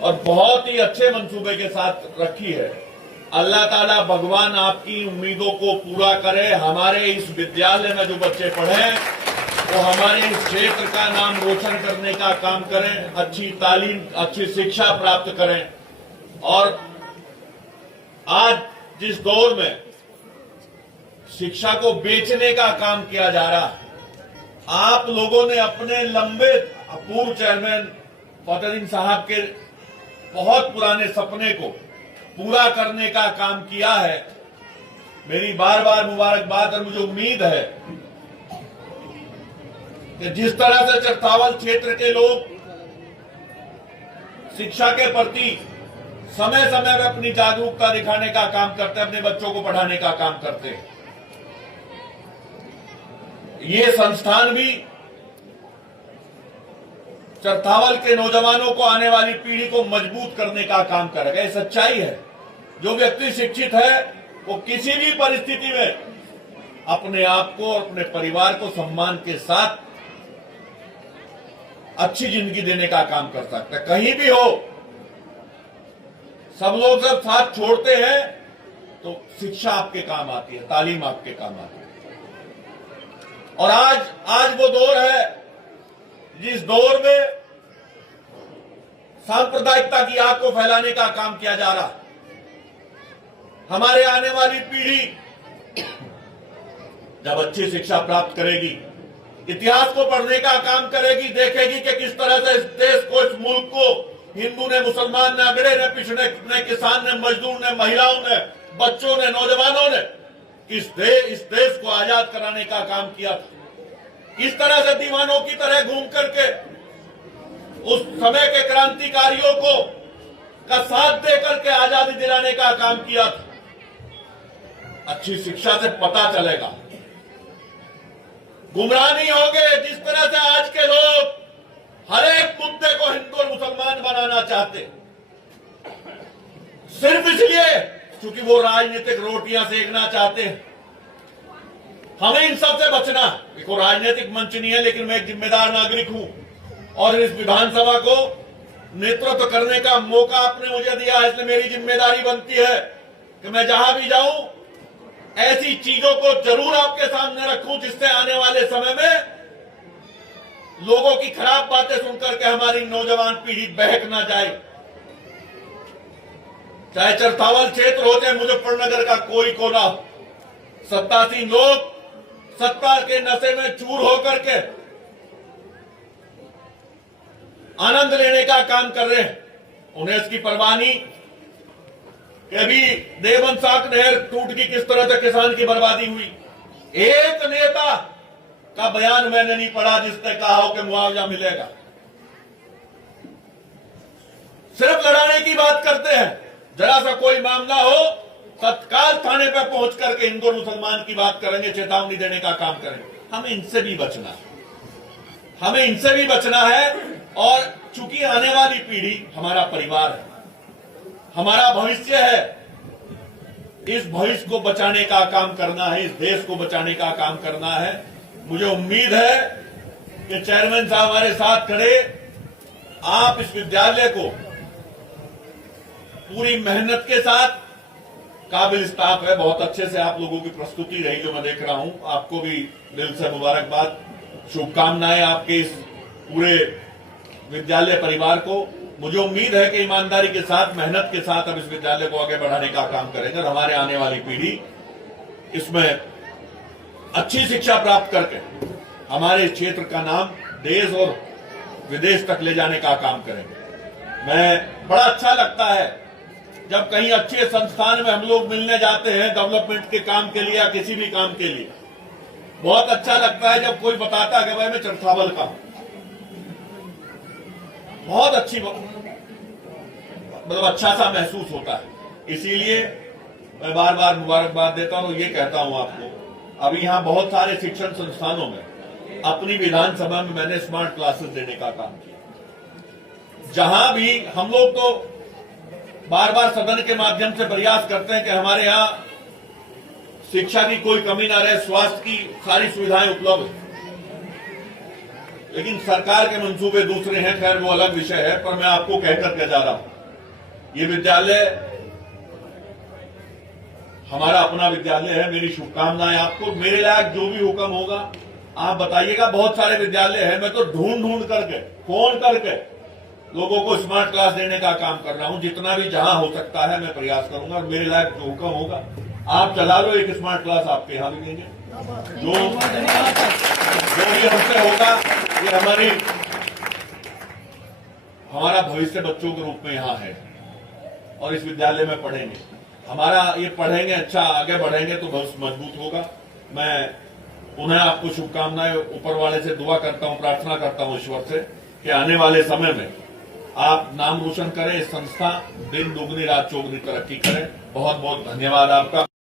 और बहुत ही अच्छे मंसूबे के साथ रखी है। अल्लाह ताला भगवान आपकी उम्मीदों को पूरा करे। हमारे इस विद्यालय में जो बच्चे पढ़े वो हमारे इस क्षेत्र का नाम रोशन करने का काम करें, अच्छी तालीम, अच्छी शिक्षा प्राप्त करें। और आज जिस दौर में शिक्षा को बेचने का काम किया जा रहा है, आप लोगों ने अपने लंबे पूर्व चेयरमैन फतेहद्दीन साहब के बहुत पुराने सपने को पूरा करने का काम किया है। मेरी बार बार मुबारकबाद और मुझे उम्मीद है कि जिस तरह से चरथावल क्षेत्र के लोग शिक्षा के प्रति समय समय में अपनी जागरूकता दिखाने का काम करते हैं, अपने बच्चों को पढ़ाने का काम करते हैं, ये संस्थान भी चरथावल के नौजवानों को, आने वाली पीढ़ी को मजबूत करने का काम करेगा। ये सच्चाई है। जो व्यक्ति शिक्षित है वो किसी भी परिस्थिति में अपने आप को और अपने परिवार को सम्मान के साथ अच्छी जिंदगी देने का काम कर सकता है। कहीं भी हो, सब लोग जब साथ छोड़ते हैं तो शिक्षा आपके काम आती है, तालीम आपके काम आती है। और आज वो दौर है जिस दौर में सांप्रदायिकता की आग को फैलाने का काम किया जा रहा है। हमारे आने वाली पीढ़ी जब अच्छी शिक्षा प्राप्त करेगी, इतिहास को पढ़ने का काम करेगी, देखेगी कि किस तरह से इस देश को, इस मुल्क को हिंदू ने, मुसलमान ने, अगड़े ने, पिछड़े ने, किसान ने, मजदूर ने, महिलाओं ने, बच्चों ने, नौजवानों ने इस देश को आजाद कराने का काम किया था। इस तरह से दीवानों की तरह घूम करके उस समय के क्रांतिकारियों को का साथ दे करके आजादी दिलाने का काम किया था। अच्छी शिक्षा से पता चलेगा, गुमराह नहीं होंगे। जिस तरह से आज के लोग हर एक मुद्दे को हिंदू और मुसलमान बनाना चाहते, सिर्फ इसलिए क्योंकि वो राजनीतिक रोटियां सेकना चाहते हैं। हमें इन सब से बचना। देखो, राजनीतिक मंच नहीं है, लेकिन मैं एक जिम्मेदार नागरिक हूं और इस विधानसभा को नेतृत्व करने का मौका आपने मुझे दिया है, इसलिए मेरी जिम्मेदारी बनती है कि मैं जहां भी जाऊं ऐसी चीजों को जरूर आपके सामने रखूं जिससे आने वाले समय में लोगों की खराब बातें सुनकर के हमारी नौजवान पीढ़ी बहक ना जाए। चाहे चरथावल क्षेत्र हो, चाहे मुजफ्फरनगर का कोई कोना, 87 लोग सत्ता के नशे में चूर होकर के आनंद लेने का काम कर रहे हैं। उन्हें इसकी परवाह नहीं कि अभी देवबंद साक नहर टूट की किस तरह से किसान की बर्बादी हुई। एक नेता का बयान मैंने नहीं पढ़ा जिसने कहा हो कि मुआवजा मिलेगा। सिर्फ लड़ाने की बात करते हैं। जरा सा कोई मामला हो, तत्काल थाने पर पहुंच करके हिंदू मुसलमान की बात करेंगे, चेतावनी देने का काम करेंगे। हमें इनसे भी बचना है, हमें इनसे भी बचना है। और चूंकि आने वाली पीढ़ी हमारा परिवार है, हमारा भविष्य है, इस भविष्य को बचाने का काम करना है, इस देश को बचाने का काम करना है। मुझे उम्मीद है कि चेयरमैन साहब हमारे साथ खड़े, आप इस विद्यालय को पूरी मेहनत के साथ, काबिल स्टाफ है, बहुत अच्छे से आप लोगों की प्रस्तुति रही जो मैं देख रहा हूं। आपको भी दिल से मुबारकबाद, शुभकामनाएं आपके इस पूरे विद्यालय परिवार को। मुझे उम्मीद है कि ईमानदारी के साथ, मेहनत के साथ अब इस विद्यालय को आगे बढ़ाने का काम करेंगे और हमारे आने वाली पीढ़ी इसमें अच्छी शिक्षा प्राप्त करके हमारे क्षेत्र का नाम देश और विदेश तक ले जाने का काम करेंगे। मैं बड़ा अच्छा लगता है जब कहीं अच्छे संस्थान में हम लोग मिलने जाते हैं डेवलपमेंट के काम के लिए या किसी भी काम के लिए। बहुत अच्छा लगता है जब कोई बताता है कि भाई मैं चरथावल का, बहुत अच्छी, मतलब अच्छा सा महसूस होता है। इसीलिए मैं बार बार मुबारकबाद देता हूं। ये कहता हूं आपको, अभी यहां बहुत सारे शिक्षण संस्थानों में अपनी विधानसभा में मैंने स्मार्ट क्लासेस देने का काम किया। जहां भी हम लोग तो बार बार सदन के माध्यम से प्रयास करते हैं कि हमारे यहां शिक्षा की कोई कमी ना रहे, स्वास्थ्य की सारी सुविधाएं उपलब्ध, लेकिन सरकार के मंसूबे दूसरे हैं, खैर वो अलग विषय है, पर मैं आपको कह करके जा रहा हूं ये विद्यालय हमारा अपना विद्यालय है। मेरी शुभकामनाएं आपको। मेरे लायक जो भी हुक्म होगा आप बताइएगा। बहुत सारे विद्यालय हैं, मैं तो ढूंढ करके फोन करके लोगों को स्मार्ट क्लास देने का काम कर रहा हूं। जितना भी जहां हो सकता है मैं प्रयास करूंगा। मेरे लायक जो हुक्म होगा आप चला लो, एक स्मार्ट क्लास आपके यहां भी देंगे। जो भी हमसे होगा ये हमारा भविष्य बच्चों के रूप में यहां है और इस विद्यालय में पढ़ेंगे। हमारा ये पढ़ेंगे, अच्छा आगे बढ़ेंगे तो भविष्य मजबूत होगा। मैं पुनः आपको शुभकामनाएं, ऊपर वाले से दुआ करता हूं, प्रार्थना करता हूं ईश्वर से कि आने वाले समय में आप नाम रोशन करें, इस संस्था दिन दुगनी रात चौगुनी तरक्की करें। बहुत बहुत धन्यवाद आपका।